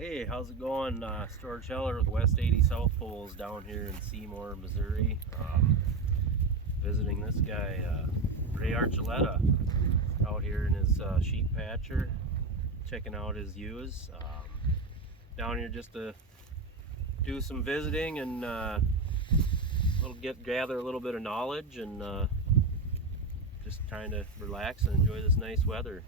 Hey, how's it going? Stuart Scheller with West 80 South Poles down here in Seymour, Missouri. Visiting this guy, Ray Archuleta, out here in his sheep patcher, checking out his ewes. Down here just to do some visiting and gather a little bit of knowledge and just trying to relax and enjoy this nice weather.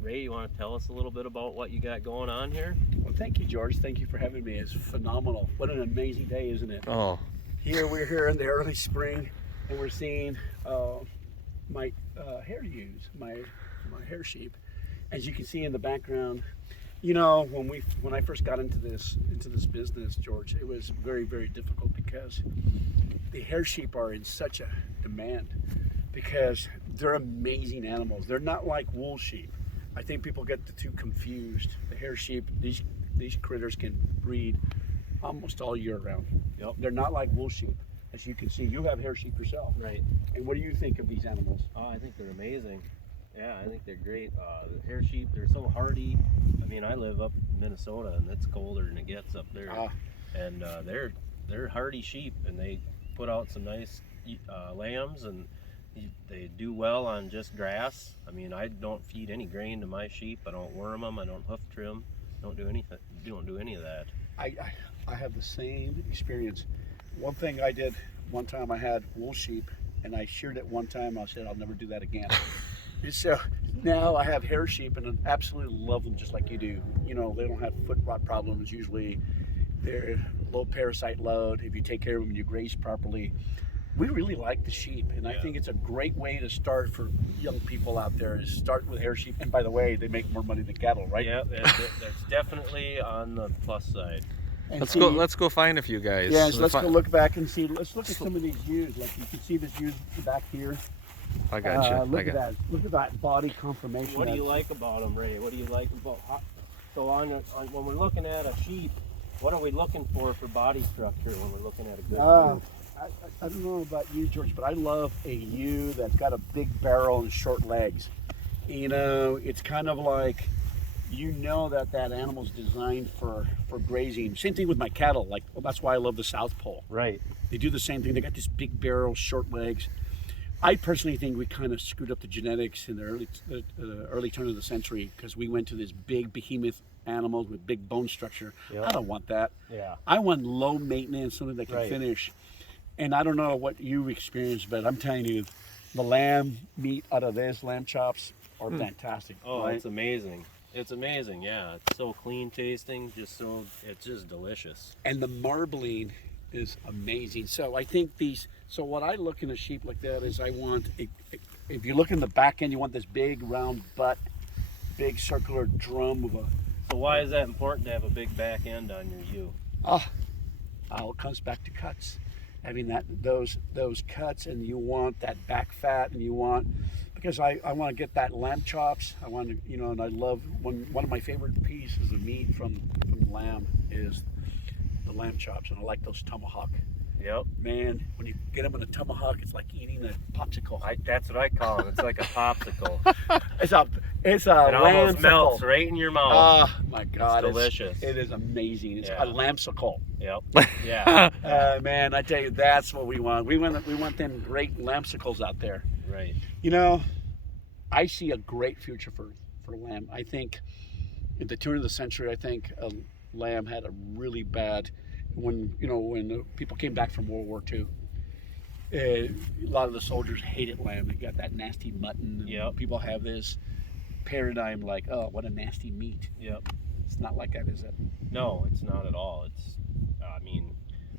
Ray, you want to tell us a little bit about what you got going on here? Well, thank you, George. Thank you for having me. It's phenomenal. What an amazing day, isn't it? Oh, We're here in the early spring, and we're seeing my hair ewes, my hair sheep. As you can see in the background, you know, when I first got into this business, George, it was very, very difficult because the hair sheep are in such a demand because they're amazing animals. They're not like wool sheep. I think people get the two confused. The hair sheep, these critters can breed almost all year round. Yep. They're not like wool sheep. As you can see, you have hair sheep yourself. Right. And what do you think of these animals? Oh, I think they're amazing. Yeah, I think they're great. The hair sheep, they're so hardy. I mean, I live up in Minnesota, and it's colder than it gets up there. And they're hardy sheep, and they put out some nice lambs, and they do well on just grass. I mean, I don't feed any grain to my sheep. I don't worm them. I don't hoof trim. Don't do anything. Don't do any of that. I have the same experience. One thing I did one time, I had wool sheep, and I sheared it one time. I said I'll never do that again. So now I have hair sheep, and I absolutely love them just like you do. You know, they don't have foot rot problems usually. They're low parasite load. If you take care of them and you graze properly, we really like the sheep, and I think it's a great way to start for young people out there is start with hair sheep. And by the way, they make more money than cattle, right? Yeah, that's definitely on the plus side. And let's go find a few guys. Yeah, so let's go look back and see. Let's look at some of these ewes. Like you can see this ewe back here. I got you. Look at that. Look at that body conformation. What do you like about them, Ray? What do you like about so when we're looking at a sheep, what are we looking for body structure when we're looking at a good ewe? I don't know about you, George, but I love a ewe that's got a big barrel and short legs. You know, it's kind of like, you know, that animal's designed for grazing. Same thing with my cattle. Like, well, that's why I love the South Pole. Right. They do the same thing. They got this big barrel, short legs. I personally think we kind of screwed up the genetics in the early turn of the century because we went to this big behemoth animals with big bone structure. Yep. I don't want that. Yeah. I want low maintenance, something that can finish. And I don't know what you experienced, but I'm telling you, the lamb meat out of this, lamb chops, are fantastic. Oh, right? It's amazing. It's amazing, yeah. It's so clean tasting, it's just delicious. And the marbling is amazing. So I think so what I look in a sheep like that is I want, if you look in the back end, you want this big round butt, big circular drum of a... So why is that important to have a big back end on your ewe? It comes back to cuts. Having those cuts, and you want that back fat, and you want, because I want to get that lamb chops. I want to, you know, and I love one of my favorite pieces of meat from lamb is the lamb chops, and I like those tomahawk. Yep. Man, when you get them in a tomahawk, it's like eating a popsicle. That's what I call it. It's like a popsicle. It's a it almost melts right in your mouth. Oh my God, it's delicious. It is amazing. It's a lambsicle. Yep. Yeah. Man, I tell you, that's what we want. We want them great lambsicles out there. Right. You know, I see a great future for lamb. I think at the turn of the century, I think lamb had a really bad, when people came back from World War II, a lot of the soldiers hated lamb. They got that nasty mutton. Yep. People have this paradigm like, oh, what a nasty meat. Yep. It's not like that, is it? No, it's not at all. It's, I mean,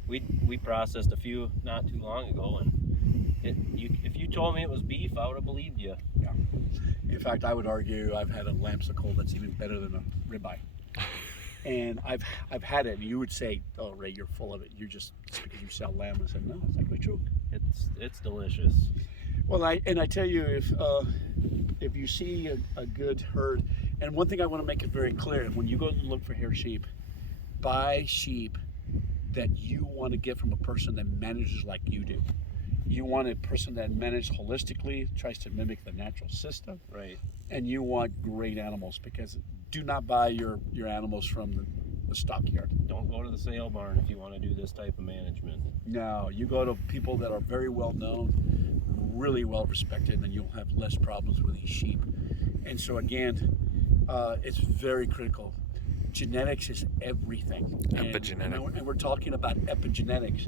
we processed a few not too long ago, and if you told me it was beef, I would have believed you. Yeah. In fact, I would argue I've had a lambsicle that's even better than a ribeye. And I've had it. You would say, "Oh, Ray, you're full of it. You're just because you sell lamb." I said, "No, it's actually true. It's delicious." Well, I tell you, if you see a good herd, and one thing I want to make it very clear: when you go to look for hair sheep, buy sheep that you want to get from a person that manages like you do. You want a person that manages holistically, tries to mimic the natural system, right? And you want great animals, because do not buy your animals from the stockyard. Don't go to the sale barn if you want to do this type of management. No, you go to people that are very well known, really well respected, and you'll have less problems with these sheep. And so again, it's very critical. Genetics is everything. And we're talking about epigenetics.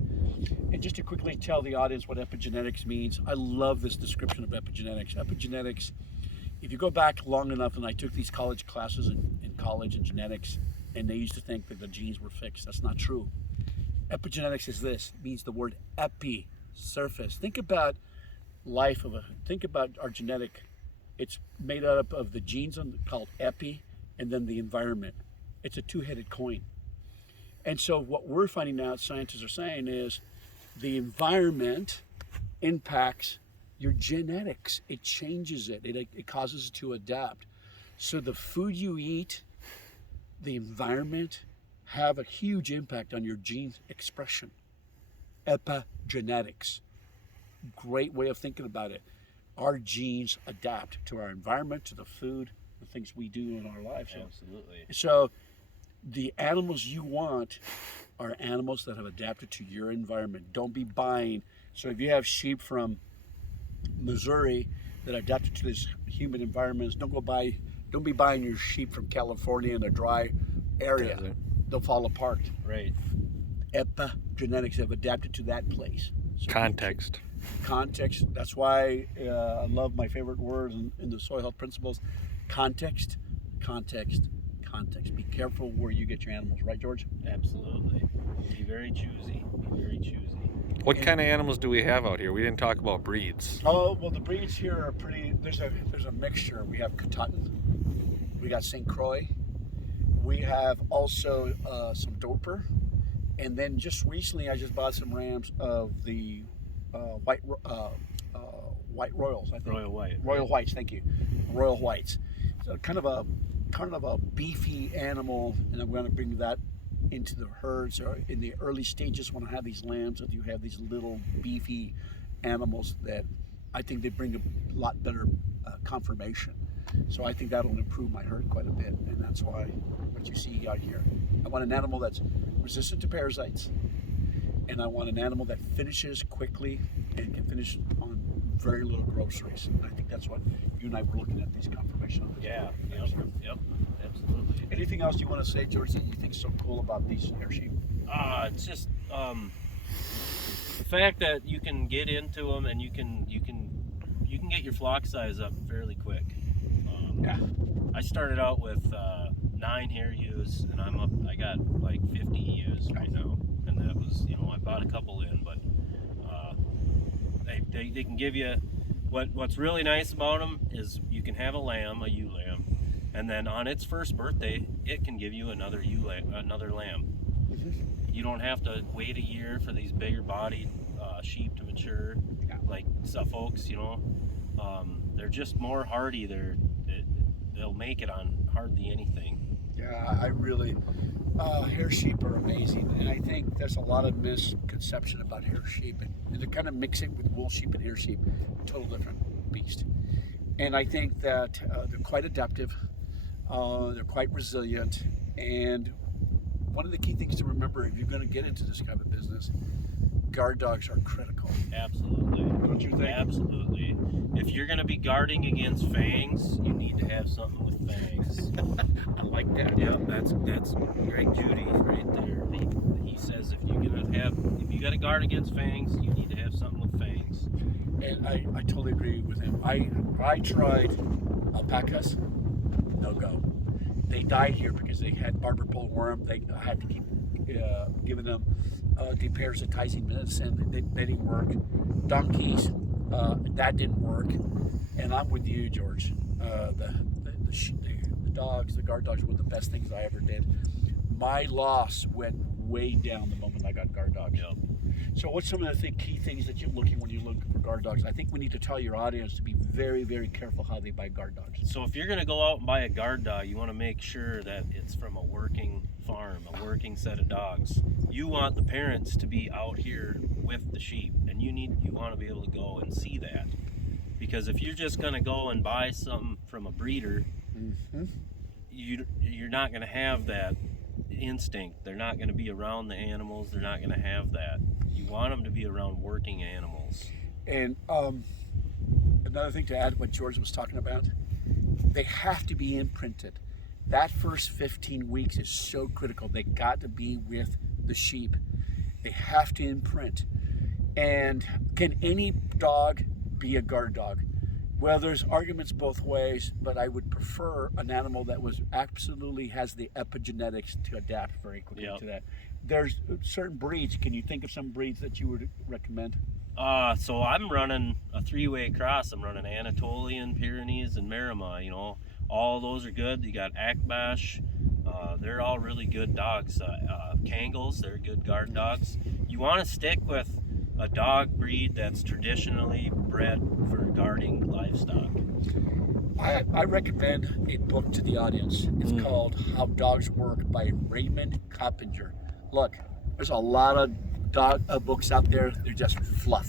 And just to quickly tell the audience what epigenetics means, I love this description of epigenetics. Epigenetics, if you go back long enough, and I took these college classes in college in genetics, and they used to think that the genes were fixed. That's not true. Epigenetics is this, it means the word epi, surface. Think about think about our genetic. It's made up of the genes called epi, and then the environment. It's a two-headed coin. And so what we're finding out, scientists are saying, is the environment impacts your genetics. It changes it. It causes it to adapt. So the food you eat, the environment, have a huge impact on your gene expression. Epigenetics. Great way of thinking about it. Our genes adapt to our environment, to the food, the things we do in our lives. Absolutely. So the animals you want are animals that have adapted to your environment. Don't be buying. So if you have sheep from Missouri that are adapted to this humid environments, don't be buying your sheep from California in a dry area. They'll fall apart. Right. Epigenetics have adapted to that place. So Context. That's why I love my favorite words in the soil health principles. Context. Be careful where you get your animals, right, George? Absolutely. Be very choosy. What kind of animals do we have out here? We didn't talk about breeds. Oh, well, the breeds here are pretty. There's a mixture. We have Katahdin, we got St. Croix, we have also some Doper, and then just recently I just bought some rams of the white Royals, I think. Royal Whites, thank you. Royal Whites. So kind of a beefy animal, and I'm going to bring that into the herds, or in the early stages when I have these lambs, that you have these little beefy animals that I think they bring a lot better conformation. So I think that'll improve my herd quite a bit, and that's why what you see out here. I want an animal that's resistant to parasites, and I want an animal that finishes quickly and can finish on very little groceries. And I think that's what you and I were looking at, these conformation. Yeah. Yep. Absolutely. Anything else you want to say, George, that you think is so cool about these hair sheep? It's just the fact that you can get into them and you can get your flock size up fairly quick. Yeah. I started out with 9 hair ewes, and I got like 50 ewes right now, and that was, I bought a couple in, but they can give you what's really nice about them is you can have a ewe lamb, and then on its first birthday it can give you another lamb. Mm-hmm. You don't have to wait a year for these bigger bodied sheep to mature, like Suffolks. They're just more hardy. They'll make it on hardly anything. Yeah, I really, hair sheep are amazing, and I think there's a lot of misconception about hair sheep, and to kind of mix it with wool sheep and hair sheep, total different beast. And I think that they're quite adaptive, they're quite resilient, and one of the key things to remember if you're going to get into this kind of business, guard dogs are critical. Absolutely. Don't you think? Absolutely. If you're going to be guarding against fangs, you need to have something with fangs. I like that. Yeah, that's Greg Judy right there. He says if you got to guard against fangs, you need to have something with fangs. And I totally agree with him. I tried alpacas, no go. They died here because they had barber pole worm. I had to keep giving them deparasitizing medicine. They didn't work. Donkeys, that didn't work. And I'm with you, George. The dogs, the guard dogs, were the best things I ever did. My loss went way down the moment I got guard dogs. Yep. So what's some of the key things that you're looking when you look for guard dogs? I think we need to tell your audience to be very, very careful how they buy guard dogs. So if you're going to go out and buy a guard dog, you want to make sure that it's from a working farm, a working set of dogs. You want the parents to be out here with the sheep, and you want to be able to go and see that. Because if you're just going to go and buy something from a breeder, Mm-hmm. you're not going to have that instinct. They're not going to be around the animals. They're not going to have that. You want them to be around working animals. And another thing to add to what George was talking about, they have to be imprinted. That first 15 weeks is so critical. They got to be with the sheep. They have to imprint. And can any dog be a guard dog? Well, there's arguments both ways, but I would prefer an animal that was absolutely has the epigenetics to adapt very quickly to that. There's certain breeds. Can you think of some breeds that you would recommend? So I'm running a 3-way cross. I'm running Anatolian, Pyrenees, and Maremma. You know, all those are good. You got Akbash. They're all really good dogs. Kangles, they're good guard dogs. You want to stick with a dog breed that's traditionally bred for guarding livestock. I recommend a book to the audience. It's called How Dogs Work by Raymond Coppinger. Look, there's a lot of dog books out there. They're just fluff.